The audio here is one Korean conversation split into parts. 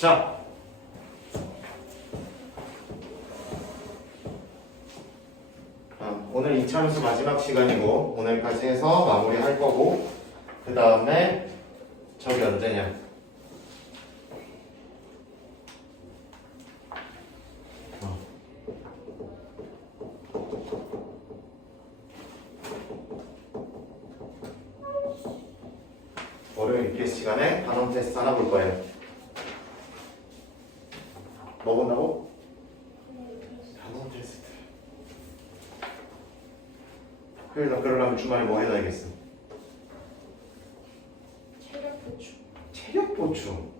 자, 오늘 이차함수 마지막 시간이고 오늘까지 해서 마무리할 거고 그 다음에 저기 언제냐? 월요일 EPS 시간에 단원 테스트 하나 볼 거예요. 뭐 본다고? 단원 테스트. 그러려면 주말에 뭐 해놔야겠어? 체력 보충. 체력 보충.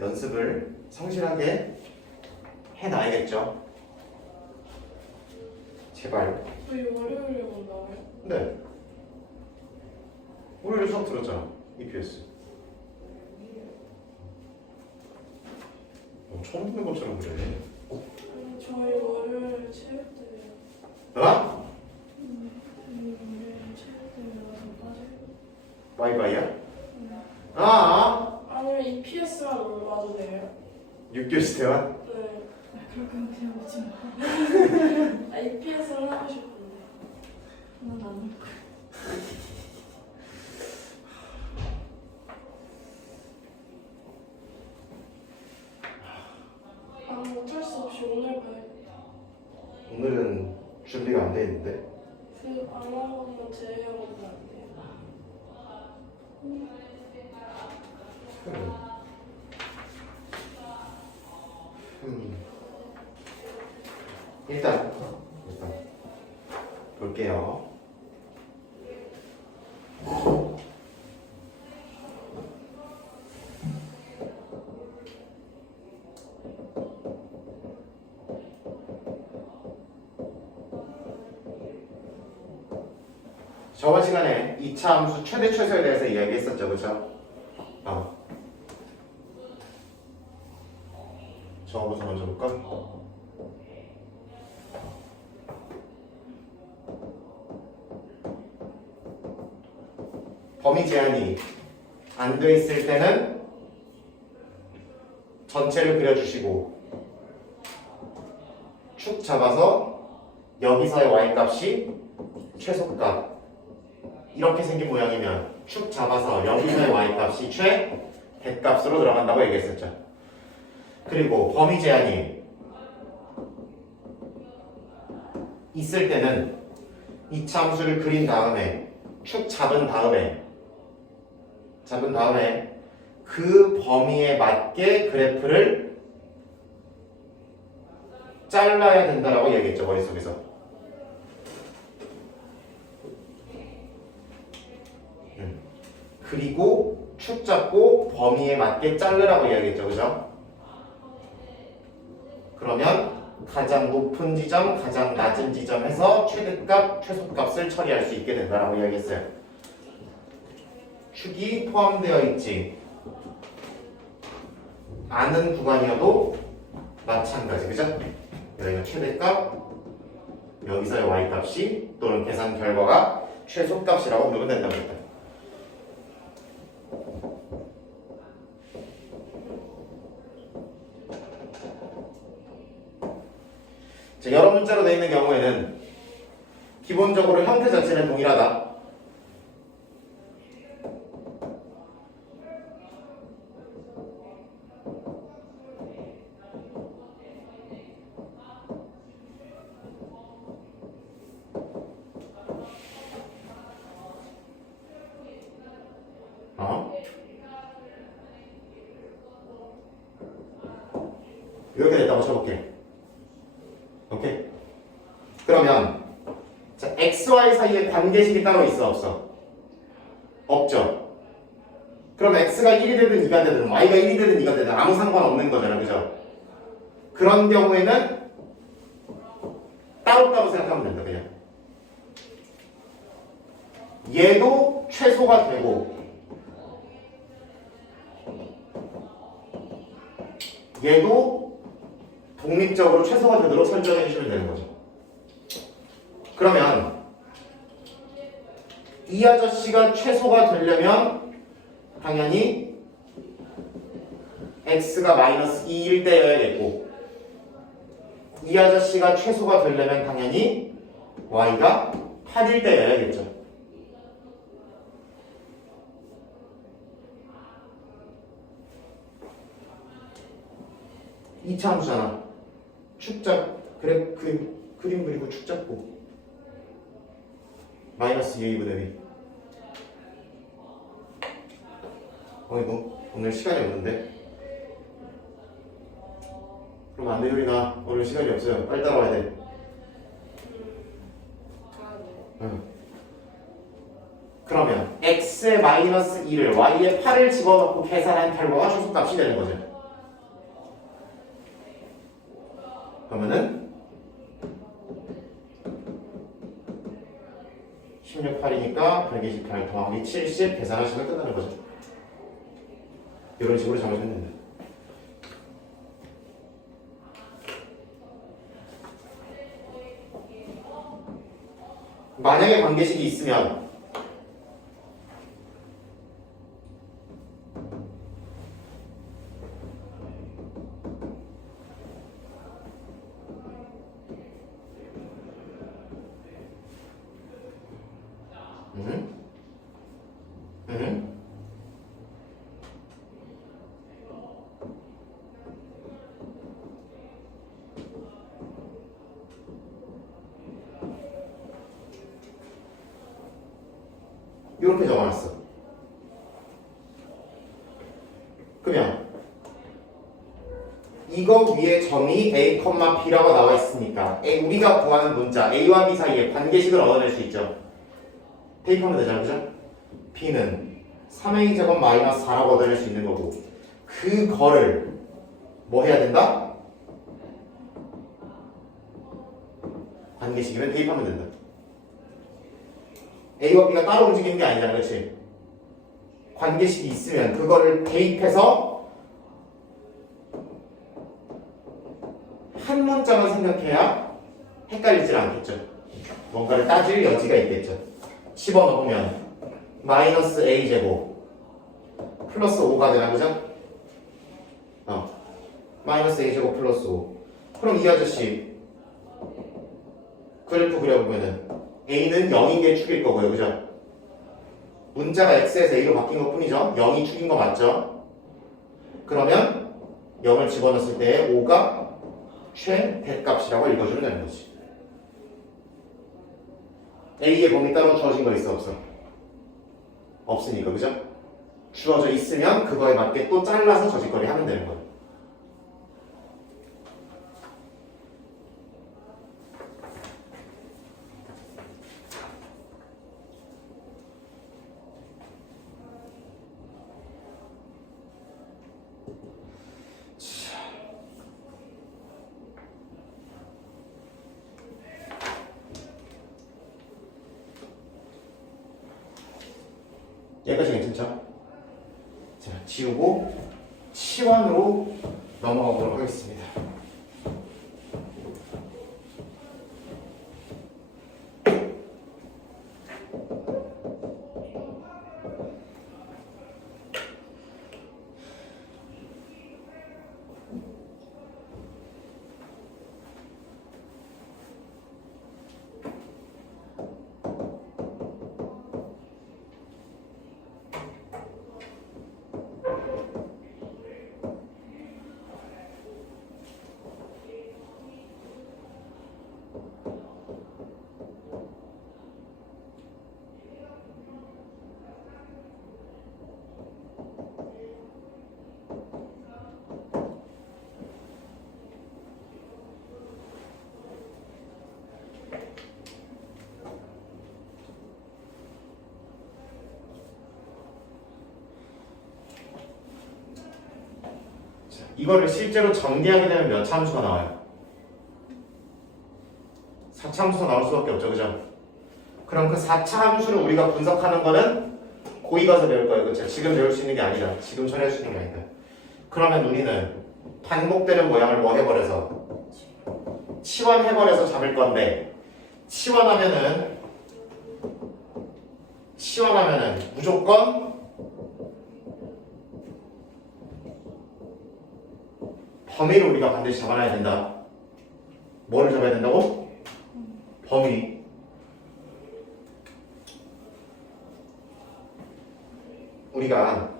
연습을 성실하게 해놔야겠죠? 제발. 저희 월요일에 온다고요? 네. 월요일에 수업 들었잖아. EPS. 처음 듣는 것처럼 그래. 아니, 저희 월요일에 체육 대회. 어? 월요일 체육 대회라서 빠져요. 바이바이야? 아, 아니면 EPS만 올라와도 돼요? 6교시 대화? 네. 그럴 거면 그냥 오지 마. EPS를 하고 싶은데. 난안 올 거야. 어쩔 수 없이 오늘 가야겠다. 오늘은 준비가 안 돼 있는데. 안 하고만 제외하고는 안 돼요. 일단 볼게요. 저번 시간에 2차 함수 최대 최소에 대해서 이야기했었죠, 그렇죠? 저거부터 먼저 볼까? 범위 제한이 안 돼 있을 때는 전체를 그려주시고 축 잡아서 여기서의 y-값이 최소값 이렇게 생긴 모양이면 축 잡아서 여기서의 y-값이 최대값으로 들어간다고 얘기했었죠. 그리고 범위 제한이 있을 때는 이차 함수를 그린 다음에 축 잡은 다음에 그 범위에 맞게 그래프를 잘라야 된다라고 얘기했죠, 머릿속에서. 그리고 축 잡고 범위에 맞게 자르라고 이야기했죠, 그죠? 그러면 가장 높은 지점, 가장 낮은 지점에서 최대값, 최소값을 처리할 수 있게 된다라고 이야기했어요. 축이 포함되어 있지 않은 구간이어도 마찬가지, 그죠? 여기가 최대값, 여기서의 y값이 또는 계산 결과가 최소값이라고 부르면 된다고 했다. 자, 여러 문자로 되어 있는 경우에는 기본적으로 형태 자체는 동일하다. 이렇게 됐다고 쳐볼게. 오케이? 그러면 자, XY 사이에 관계식이 따로 있어, 없어? 없죠? 그럼 X가 1이 되든 2가 되든 Y가 1이 되든 2가 되든 아무 상관없는 거잖아, 그죠? 그런 경우에는 따로따로 생각하면 된다, 그냥. 얘도 최소가 되고 얘도 독립적으로 최소가 되도록 설정해 주시면 되는 거죠. 그러면 이 아저씨가 최소가 되려면 당연히 x가 마이너스 2일 때여야겠고 이 아저씨가 최소가 되려면 당연히 y가 8일 때여야겠죠. 이차함수잖아. 축작 그래 그림 그리고 축 잡고 마이너스 2a 분의 b. 어이구 오늘 시간이 없는데. 그럼 안 돼 효린아. 오늘 시간이 없어요. 빨리 따라와야 돼. 아, 네. 응. 그러면 x의 마이너스 2를 y의 8을 집어넣고 계산한 결과가 초속값이 되는 거죠. 그러면은 16, 8이니까 128 더하기 70 계산하시면 끝나는 거죠. 이런 식으로 정해주면 됩니다. 만약에 관계식이 있으면 이렇게 적어놨어. 그러면 이거 위에 점이 a, b라고 나와 있으니까 우리가 구하는 문자 a와 b 사이에 관계식을 얻어낼 수 있죠. 대입하면 되잖아, 그죠? b는 3a 제곱 마이너스 4라고 얻어낼 수 있는 거고 그거를 뭐 해야 된다? 관계식이면 대입하면 된다. a와 b가 따로 움직이는 게 아니잖아, 그렇지? 관계식이 있으면 그거를 대입해서 한 문자만 생각해야 헷갈리질 않겠죠. 뭔가를 따질 여지가 있겠죠. 집어넣으면 마이너스 a 제곱 플러스 5가 되나, 그죠? 마이너스 a 제곱 플러스 5. 그럼 이 아저씨 그래프 그려보면은 a는 0인 게 축일 거고요, 그죠? 문자가 x에서 a로 바뀐 것 뿐이죠. 0이 축인 거 맞죠? 그러면 0을 집어넣었을 때 5가 최대값이라고 읽어주면 되는 거지. a의 범위 따로 주어진 거 있어, 없어? 없으니까, 그죠? 주어져 있으면 그거에 맞게 또 잘라서 저짓거리 하면 되는 거예요. 여기까지 괜찮죠? 자, 지우고 치환으로 넘어가 보도록 하겠습니다. 이거를 실제로 전개하게 되면 몇 차 함수가 나와요? 4차 함수가 나올 수밖에 없죠, 그죠? 그럼 그 4차 함수를 우리가 분석하는 거는 고2 가서 배울 거예요, 그쵸? 지금 배울 수 있는 게 아니다. 지금 처리할 수 있는 게 아니다. 그러면 우리는 반복되는 모양을 뭐 해버려서 치환해버려서 잡을 건데 치환하면은 무조건 범위를 우리가 반드시 잡아놔야 된다. 뭐를 잡아야 된다고? 범위. 우리가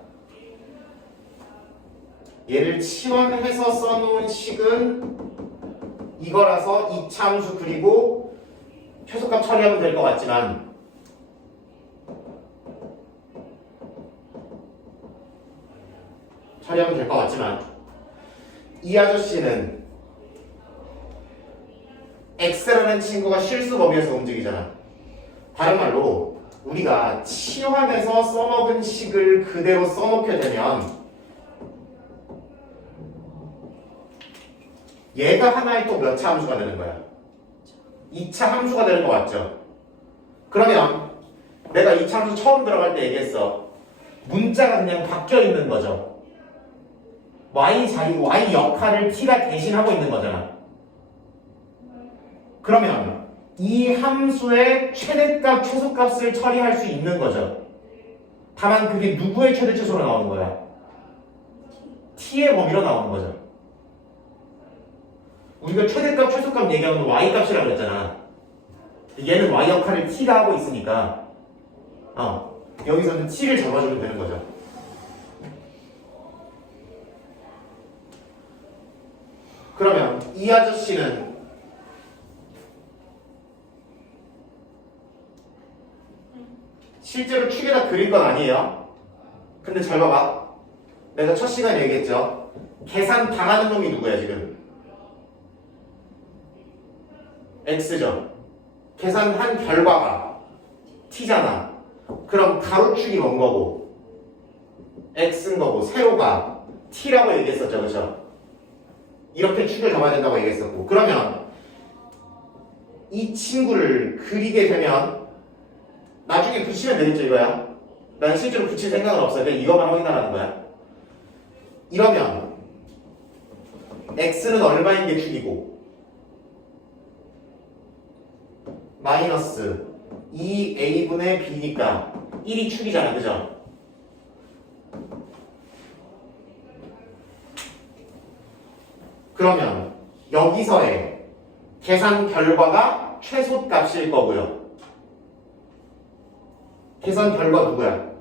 얘를 치환해서 써놓은 식은 이거라서 이차함수 그리고 최소값 처리하면 될 것 같지만 이 아저씨는 x라는 친구가 실수 범위에서 움직이잖아. 다른 말로 우리가 치환해서 써먹은 식을 그대로 써놓게 되면 얘가 하나의 또 몇 차 함수가 되는 거야? 2차 함수가 되는 거 맞죠? 그러면 내가 2차 함수 처음 들어갈 때 얘기했어. 문자가 그냥 바뀌어 있는 거죠. y 역할을 t가 대신하고 있는 거잖아. 그러면 이 함수의 최대값, 최소값을 처리할 수 있는 거죠. 다만 그게 누구의 최대 최소로 나오는 거야? t의 범위로 나오는 거죠. 우리가 최대값, 최소값 얘기하면 y값이라고 그랬잖아. 얘는 y 역할을 t가 하고 있으니까 여기서는 t를 잡아주면 되는 거죠. 그러면 이 아저씨는 실제로 축에다 그릴 건 아니에요. 근데 잘 봐봐. 내가 첫 시간에 얘기했죠. 계산 당하는 놈이 누구야 지금? x죠. 계산한 결과가 t잖아. 그럼 가로축이 뭔 거고 x인 거고 세로가 t라고 얘기했었죠. 그렇죠? 이렇게 축을 잡아야 된다고 얘기했었고, 그러면 이 친구를 그리게 되면 나중에 붙이면 되겠죠. 이거야. 난 실제로 붙일 생각은 없어요. 그냥 이것만 확인하라는 거야. 이러면 x는 얼마인 게 축이고 마이너스 2a분의 b니까 1이 축이잖아. 그죠? 그러면 여기서의 계산 결과가 최소값일 거고요. 계산 결과 누구야?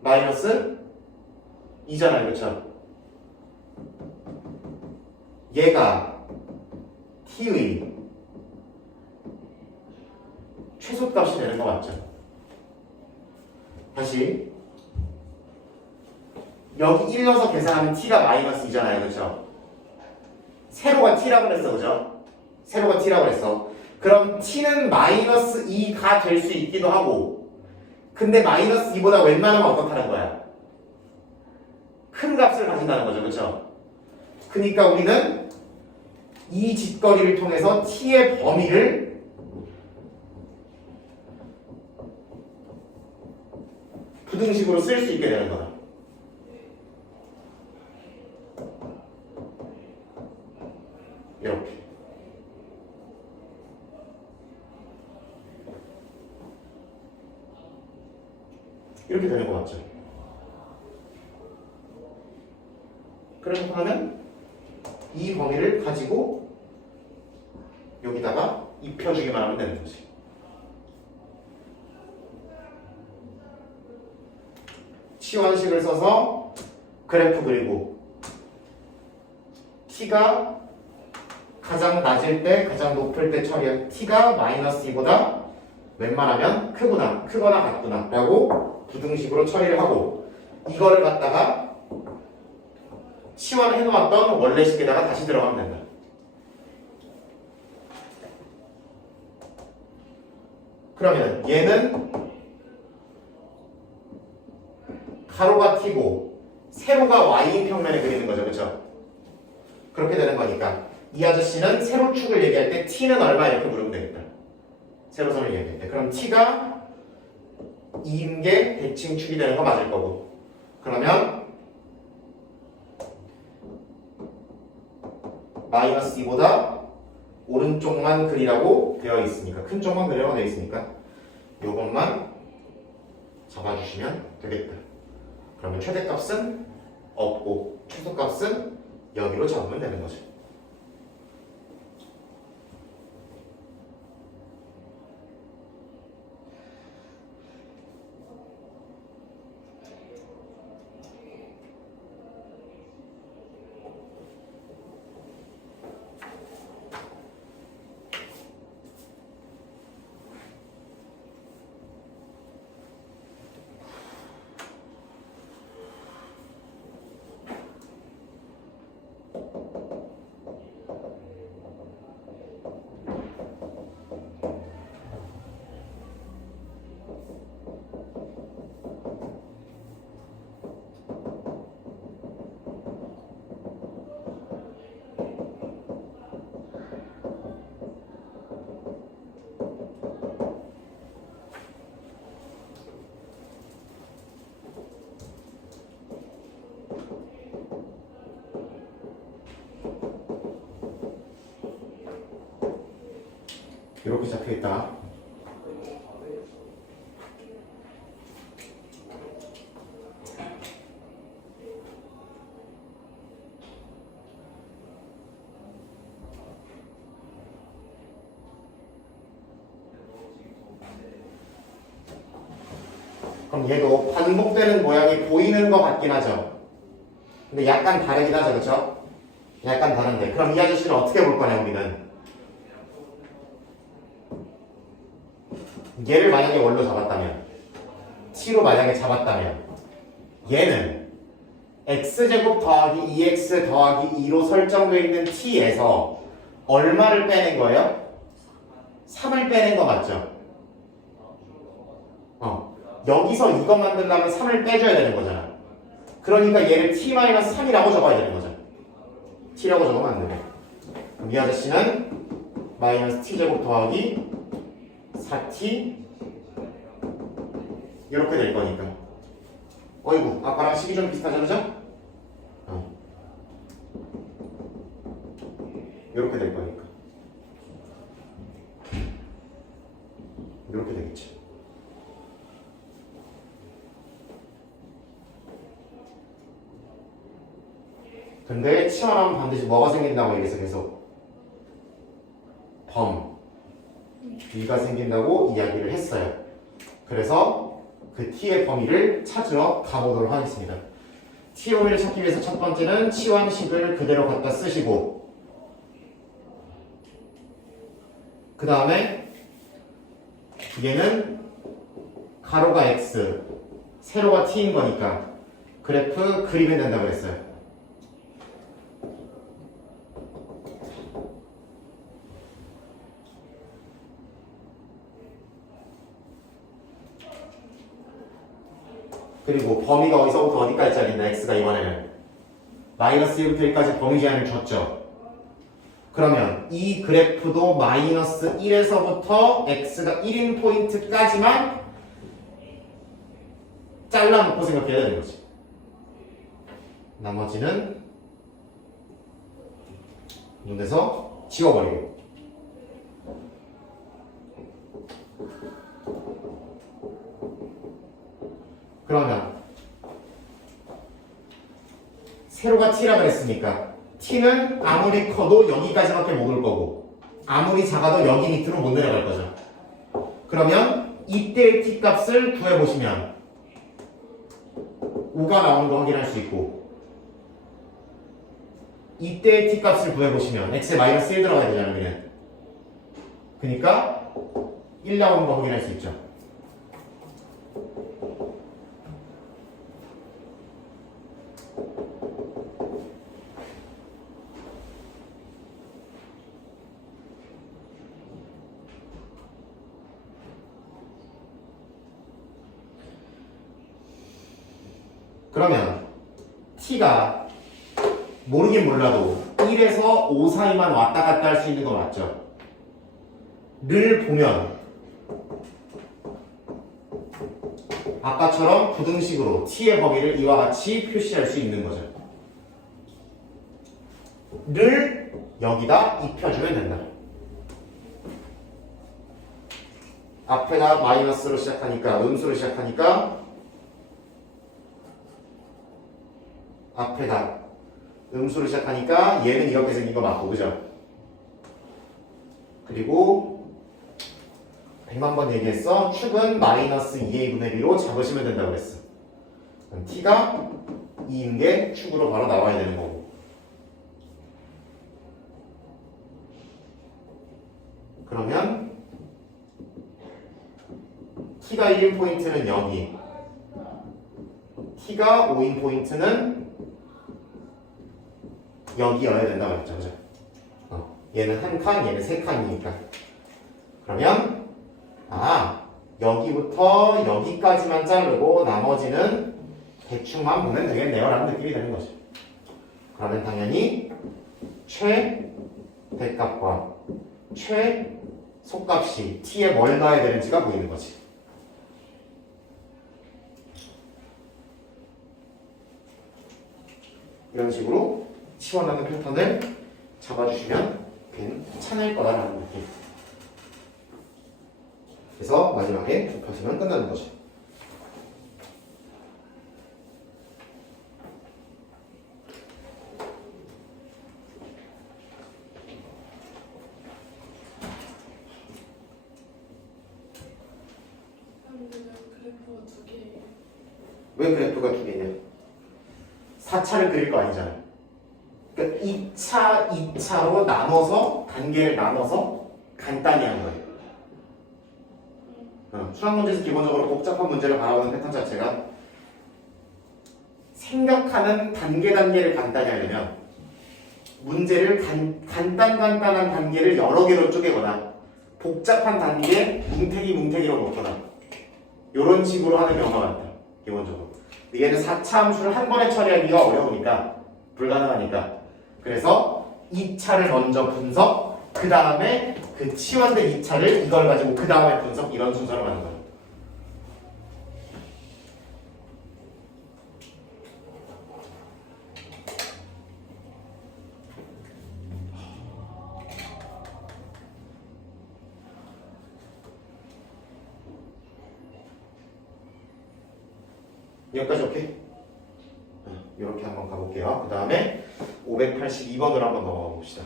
마이너스 2잖아요. 그렇죠? 얘가 t의 최소값이 되는 거 맞죠? 다시 여기 1 넣어서 계산하면 t가 마이너스 2잖아요. 그렇죠? 세로가 t라고 그랬어. 그죠? 세로가 t라고 그랬어. 그럼 t는 마이너스 2가 될 수 있기도 하고, 근데 마이너스 2보다 웬만하면 어떻다는 거야? 큰 값을 가진다는 거죠. 그렇죠? 그러니까 우리는 이 짓거리를 통해서 t의 범위를 부등식으로 쓸 수 있게 되는 거다. 이렇게. 이렇게 되는 거 맞죠? 그러면 이 범위를 가지고 여기다가 입혀주기만 하면 되는 거지. 치환식을 써서 그래프 그리고 t가 가장 낮을 때, 가장 높을 때 처리한 t가 마이너스 2보다 웬만하면 크거나 같구나 라고 부등식으로 처리를 하고, 이거를 갖다가 치환해 놓았던 원래 식에다가 다시 들어가면 된다. 그러면 얘는 가로가 t고 세로가 y인 평면에 그리는 거죠. 그렇죠? 그렇게 되는 거니까 이 아저씨는 세로축을 얘기할 때 t는 얼마 이렇게 물으면 되겠다. 세로선을 얘기할 때. 그럼 t가 2인 게 대칭축이 되는 거 맞을 거고, 그러면 마이너스 2보다 오른쪽만 그리라고 되어 있으니까, 큰 쪽만 그리라고 되어 있으니까 요것만 잡아주시면 되겠다. 그러면 최대값은 없고 최소값은 여기로 잡으면 되는 거죠. 이렇게 잡혀 있다. 그럼 얘도 반복되는 모양이 보이는 것 같긴 하죠. 근데 약간 다르긴 하죠, 그렇죠? 약간 다른데. 그럼 이 아저씨는 어떻게 볼 거냐, 우리는? 얘를 만약에 원로 잡았다면, t로 만약에 잡았다면, 얘는 x제곱 더하기 2x 더하기 2로 설정되어 있는 t에서 얼마를 빼낸 거예요? 3을 빼낸 거 맞죠? 여기서 이거 만들려면 3을 빼줘야 되는 거잖아. 그러니까 얘를 t-3이라고 적어야 되는 거죠. t라고 적으면 안 되네. 그럼 이 아저씨는 마이너스 t제곱 더하기 4t 이렇게 될 거니까. 어이구, 아까랑 식이 좀 비슷하죠, 그죠? 이렇게 될 거니까. 이렇게 되겠지. 근데 치환하면 반드시 뭐가 생긴다고 얘기해서 계속 B가 생긴다고 이야기를 했어요. 그래서 그 T의 범위를 찾으러 가보도록 하겠습니다. T의 범위를 찾기 위해서 첫 번째는 치환식을 그대로 갖다 쓰시고, 그 다음에 얘는 가로가 X, 세로가 T인 거니까 그래프 그리면 된다고 했어요. 그리고 범위가 어디서부터 어디까지짜리인데 x가 이번에는 마이너스 1부터 1까지 범위 제한을 줬죠. 그러면 이 그래프도 마이너스 1에서부터 x가 1인 포인트까지만 잘라놓고 생각해야 되는 거지. 나머지는 눈에서 지워버리고. 그러면 세로가 t라 그랬으니까 t는 아무리 커도 여기까지밖에 못 올 거고 아무리 작아도 여기 밑으로 못 내려갈 거죠. 그러면 이때의 t 값을 구해보시면 5가 나오는 거 확인할 수 있고, 이때의 t 값을 구해보시면 x에 마이너스 1 들어가야 되잖아요, 여기는. 그러니까 1 나오는 거 확인할 수 있죠. 그러면 t가 모르긴 몰라도 1에서 5 사이만 왔다 갔다 할 수 있는 거 맞죠? 를 보면 아까처럼 부등식으로 t의 범위를 이와 같이 표시할 수 있는 거죠. 를 여기다 입혀주면 된다. 앞에가 마이너스로 시작하니까, 음수로 시작하니까 앞에다 음수로 시작하니까 얘는 이렇게 생긴 거 맞고, 그죠? 그리고 100만 번 얘기했어. 축은 마이너스 2a 분의 b로 잡으시면 된다고 그랬어. 그럼 t가 2인 게 축으로 바로 나와야 되는 거고. 그러면 t가 1인 포인트는 여기, t가 5인 포인트는 여기여야 된다고 했죠, 그죠? 얘는 한 칸, 얘는 세 칸이니까. 그러면 여기부터 여기까지만 자르고 나머지는 대충만 보면 되겠네요 라는 느낌이 드는 거죠. 그러면 당연히 최대값과 최소값이 t에 뭘 넣어야 되는지가 보이는 거지. 이런 식으로 치환하는 패턴을 잡아주시면 괜찮을 거다라는 느낌. 그래서 마지막에 곱하시면 끝나는 거죠. 그래프가 두 개예요. 왜 그래프가 두 개냐? 4차를 그릴 거 아니잖아. 그러니까 2차, 2차로 나눠서 단계를 나눠서 간단히 한 거예요. 수학 문제에서 기본적으로 복잡한 문제를 바라보는 패턴 자체가 생각하는 단계를 간단히 하려면 문제를 간단한 단계를 여러 개로 쪼개거나 복잡한 단계에 뭉태기로 놓거나 이런 식으로 하는 경우가 많다. 기본적으로. 얘는 4차 함수를 한 번에 처리하기가 어려우니까 불가능하니까 그래서 2차를 먼저 분석, 그 다음에 그 치환된 2차를 이걸 가지고 그 다음에 분석, 이런 순서로 가는 거예요. 여기까지 오케이? 이렇게 한번 가볼게요. 그 다음에 582번으로 한번 넘어가 봅시다.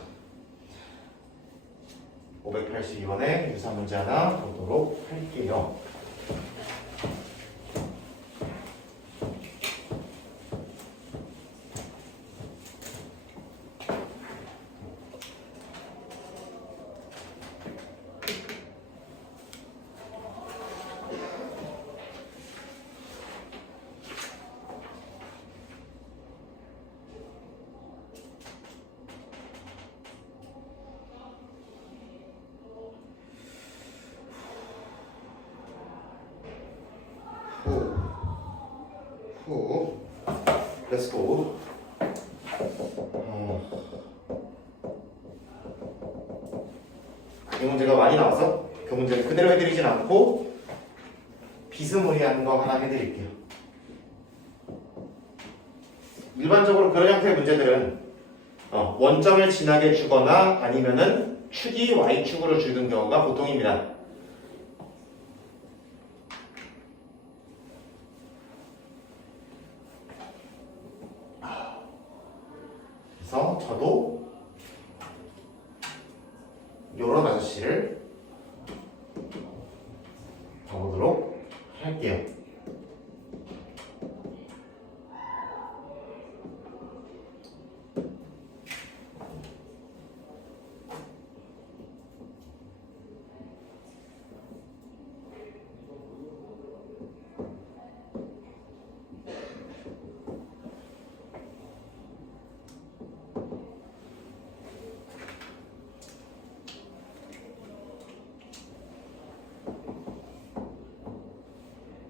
582번에 유사 문제 하나 보도록 할게요. Let's go. 이 문제가 많이 나와서 그 문제를 그대로 해드리진 않고 비스무리한 거 하나 해드릴게요. 일반적으로 그런 형태의 문제들은 원점을 지나게 주거나 아니면은 축이 y축으로 주는 경우가 보통입니다. 그래서 저도 요런 아저씨를 가보도록 할게요.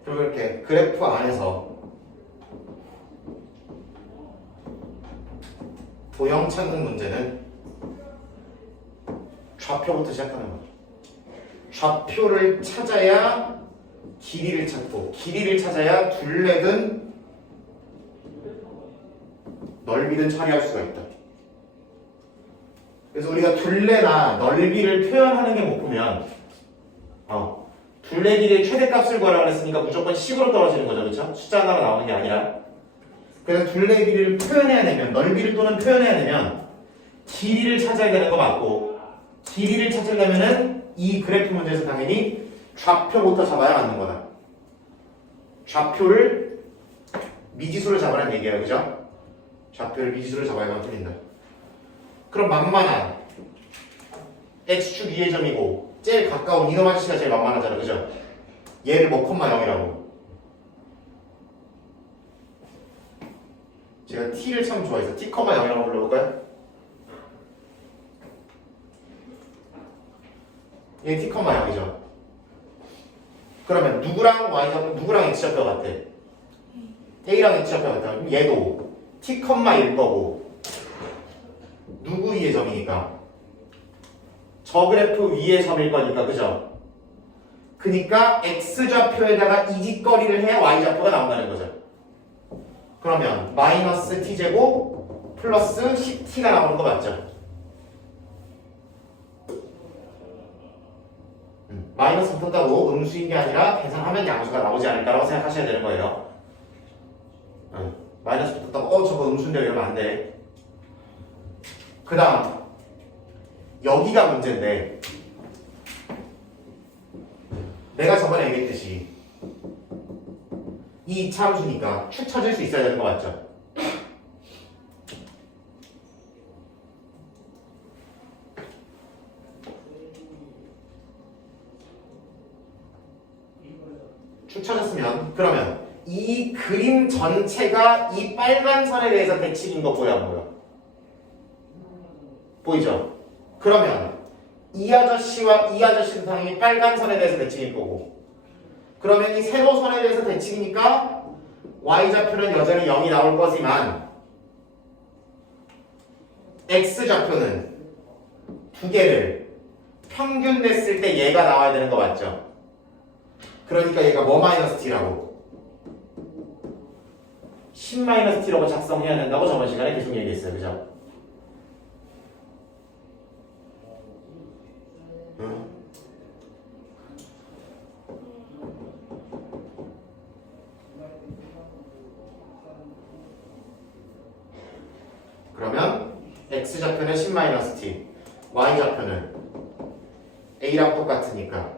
그리고 이렇게 그래프 안에서 도형 찾는 문제는 좌표부터 시작하는 거예요. 좌표를 찾아야 길이를 찾고 길이를 찾아야 둘레든 넓이든 처리할 수가 있다. 그래서 우리가 둘레나 넓이를 표현하는 게 목표면 둘레 길이의 최대값을 구하라고 했으니까 무조건 식으로 떨어지는 거죠. 그렇죠? 숫자 하나로 나오는 게 아니라 그래서 둘레 길이를 표현해야 되면 넓이를 또는 표현해야 되면 길이를 찾아야 되는 거 맞고 길이를 찾으려면은 이 그래프 문제에서 당연히 좌표부터 잡아야 맞는 거다. 좌표를 미지수로 잡으라는 얘기예요. 그죠? 좌표를 미지수로 잡아야만 틀린다. 그럼 만만한 x축 위의 점이고 제일 가까운 이놈 아저씨가 제일 만만하잖아. 그죠? 얘를 뭐 콤마 0이라고. 제가 t를 참 좋아해서 t, 0이라고 불러볼까요? 얘 t, 0이죠. 그러면 누구랑 y좌표, 누구랑 x좌표 같아? a랑 x좌표 같아. 그럼 얘도 t, 1일 거고 누구 위의 점이니까? 저 그래프 위의 점일 거니까, 그죠? 그니까 x좌표에다가 이직거리를 해야 y좌표가 나온다는 거죠. 그러면 마이너스 t제곱 플러스 10t가 나오는 거 맞죠? 마이너스 붙었다고 음수인 게 아니라 계산하면 양수가 나오지 않을까라고 생각하셔야 되는 거예요. 마이너스 붙었다고 저거 음수인데 이러면 안 돼. 그 다음 여기가 문제인데 내가 저번에 얘기했듯이 이 이차함수니까 축 찾을 수 있어야 되는 거 맞죠? 축 찾았으면 그러면 이 그림 전체가 이 빨간 선에 대해서 대칭인 거 보여 안 보여? 보이죠? 그러면 이 아저씨와 이 아저씨도 당연히 빨간 선에 대해서 대칭일 거고 그러면 이 세로선에 대해서 대칭이니까 y좌표는 여전히 0이 나올 거지만 x좌표는 두 개를 평균 냈을 때 얘가 나와야 되는 거 맞죠? 그러니까 얘가 뭐 마이너스 t라고 10 마이너스 t라고 작성해야 된다고 저번 시간에 계속 얘기했어요. 그죠? 그러면 x좌표는 10 마이너스 t y좌표는 a랑 똑같으니까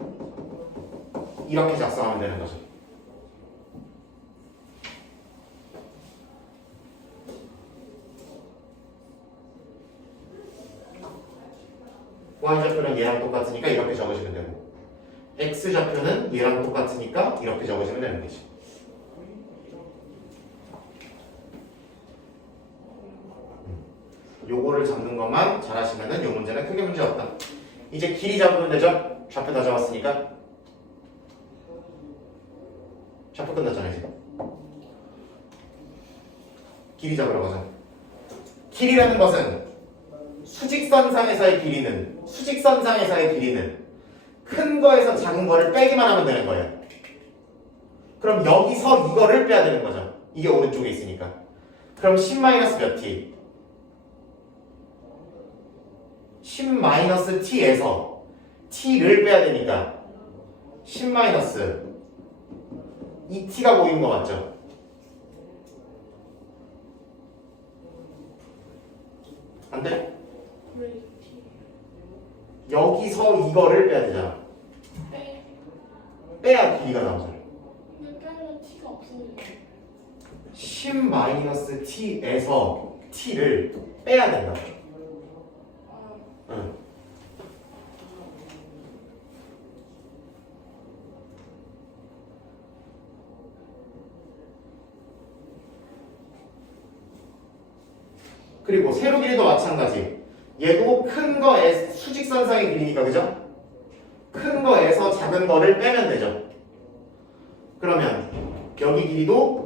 이렇게 작성하면 되는 거죠. y좌표는 얘랑 똑같으니까 이렇게 적으시면 되고 x좌표는 얘랑 똑같으니까 이렇게 적으시면 되는 거지. 요거를 잡는 것만 잘하시면은 요 문제는 크게 문제 없다. 이제 길이 잡으면 되죠? 좌표 다 잡았으니까. 좌표 끝났잖아요, 이제. 길이 잡으러 가자. 길이라는 것은 수직선상에서의 길이는 큰 거에서 작은 거를 빼기만 하면 되는 거예요. 그럼 여기서 이거를 빼야 되는 거죠. 이게 오른쪽에 있으니까. 그럼 10 마이너스 몇 t? 10 마이너스 t에서 t를 빼야 되니까 10 마이너스 이 t가 보이는 거 맞죠? 안 돼? 여기서 이거를 빼야 되잖아. 빼야 길이가 나오잖아. 근데 빼면 t가 없어지죠. 10 마이너스 t에서 t를 빼야 된다. 응. 그리고 세로 길이도 마찬가지. 얘도 큰 거에 수직선상의 길이니까 그죠? 큰 거에서 작은 거를 빼면 되죠. 그러면 여기 길이도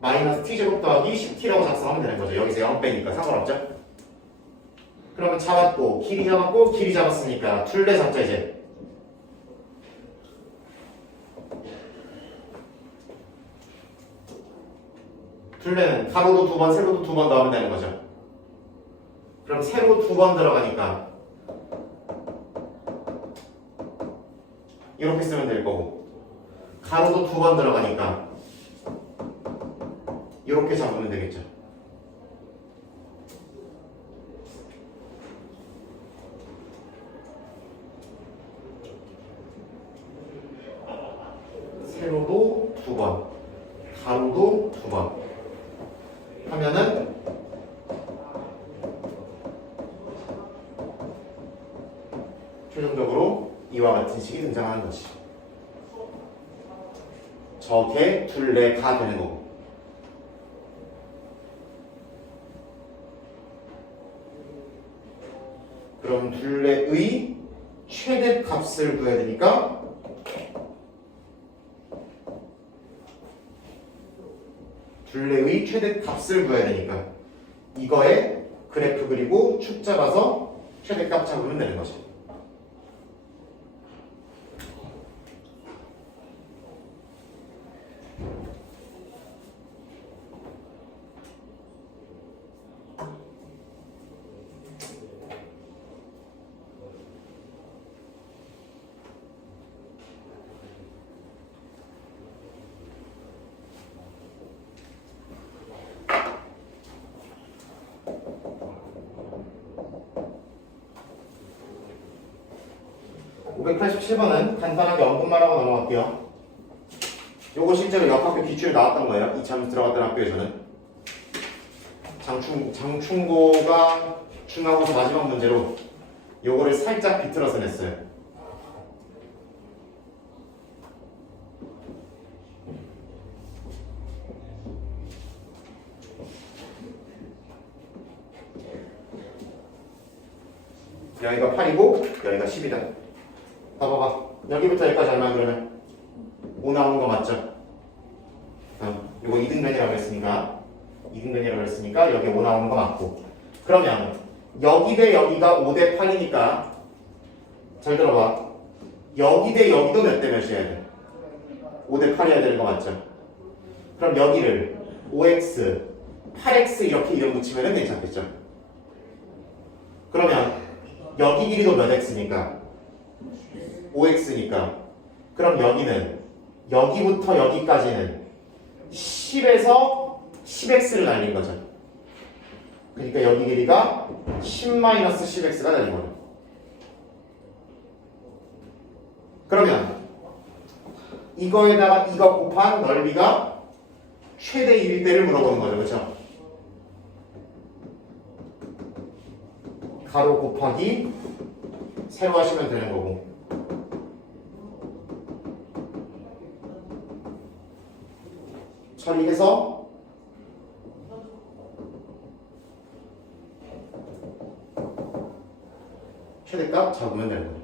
마이너스 t제곱 더하기 10t라고 작성하면 되는 거죠. 여기서 0 빼니까 상관없죠? 그러면 잡았고 길이 잡았고 길이 잡았으니까 둘레 잡자 이제. 둘레는 가로도 2번 세로도 2번 넣으면 되는 거죠. 그럼 세로 2번 들어가니까 이렇게 쓰면 될 거고 가로도 2번 들어가니까 이렇게 잡으면 되겠죠. 세로도 2번, 가로도 2번 하면은 최종적으로 이와 같은 식이 등장하는 것이 저게 둘레가 되는 거고, 그럼 둘레의 최대값을 구해야 되니까 둘레의 최대값을 구해야 되니까 이거에 그래프 그리고 축 잡아서 최대값 잡으면 되는 거지. (587번은) 간단하게 언급만 하고 넘어갈게요. 요거 실제로 역학교 기출에 나왔던 거예요. 이참에 들어갔던 학교에서는. 장충고가 중간고사 마지막 문제로 요거를 살짝 비틀어서 냈어요. 여기가 8이고 여기가 10이다. 봐봐. 여기부터 여기까지 얼마야 그러면? 5 나오는 거 맞죠? 요거 2등변이라고 했으니까 2등변이라고 했으니까 여기 5 나오는 거 맞고, 그러면 여기 대 여기가 5 대 8이니까 잘 들어봐. 여기 대 여기도 몇 대 몇이어야 돼? 5 대 8이어야 되는 거 맞죠? 그럼 여기를 5x, 8x 이렇게 이름 붙이면 괜찮겠죠? 그러면 여기 길이도 몇 x니까? 5x니까 그럼 여기는 여기부터 여기까지는 10에서 10x를 날린 거죠. 그러니까 여기 길이가 10-10x가 되는 거예요. 그러면 이거에다가 이거 곱한 넓이가 최대 1일 때를 물어보는 거죠. 그렇죠? 가로 곱하기 세로 하시면 되는 거고, 처리해서 최대값 잡으면 되는 거예요.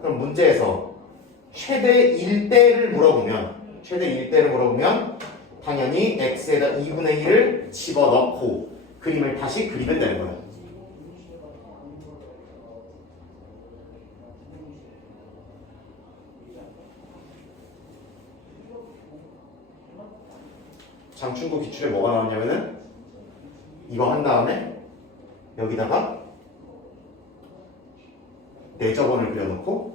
그럼 문제에서 최대 1대를 물어보면 당연히 x에다 2분의 1을 집어넣고 그림을 다시 그리면 되는 거예요. 장충고 기출에 뭐가 나왔냐면은 이거 한 다음에 여기다가 내저번을 그려놓고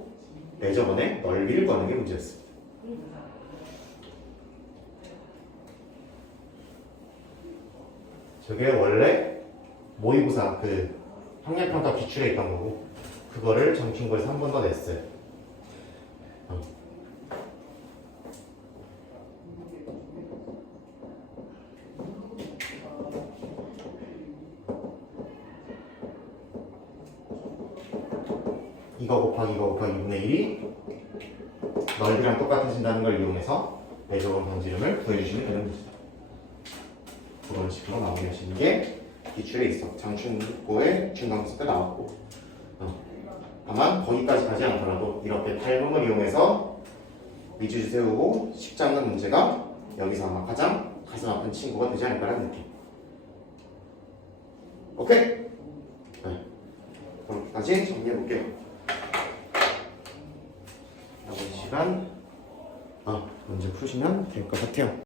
내저번의 넓이를 구하는 게 문제였습니다. 저게 원래 모의고사 그 학력평가 기출에 있던 거고, 그거를 장충고에서 한 번 더 냈어요. 이거 곱하기 2분의 1이 넓이랑 똑같아진다는 걸 이용해서 내저번 방지름을 구해주시면 되는 거죠. 그런 식으로 마무리하시는 게 기출에 있어. 장충고의 중간고사 때 나왔고, 다만 거기까지 가지 않더라도 이렇게 닮음을 이용해서 위주주 세우고 식 잡는 문제가 여기서 아마 가장 가슴 아픈 친구가 되지 않을까라는 느낌. 오케이? 네. 그렇게까지 정리해볼게요. 나머지 시간 문제 푸시면 될 것 같아요.